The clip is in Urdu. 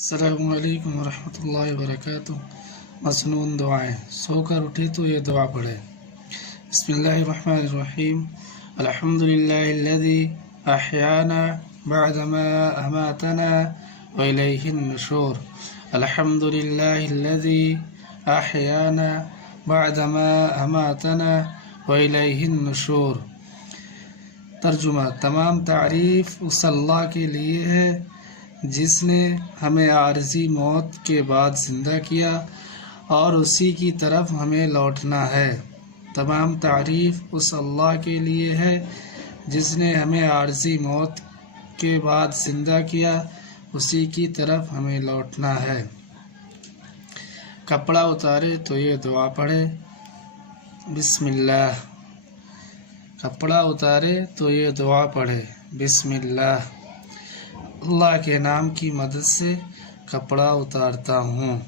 السلام علیکم ورحمۃ اللہ وبرکاتہ۔ مسنون دعائیں، سو کر اٹھے تو یہ دعا پڑھے۔ بسم اللہ الرحمن الرحیم۔ الحمد للہ الذی احیانا بعدما اماتنا والیہ النشور۔ الحمد للہ الذی احیانا بعدما اماتنا والیہ النشور۔ ترجمہ: تمام تعریف اس اللہ کے لیے ہے جس نے ہمیں عارضی موت کے بعد زندہ کیا اور اسی کی طرف ہمیں لوٹنا ہے۔ تمام تعریف اس اللہ کے لیے ہے جس نے ہمیں عارضی موت کے بعد زندہ کیا، اسی کی طرف ہمیں لوٹنا ہے۔ کپڑا اتارے تو یہ دعا پڑھے۔ بسم اللہ۔ کپڑا اتارے تو یہ دعا پڑھے۔ بسم اللہ۔ اللہ کے نام کی مدد سے کپڑا اتارتا ہوں۔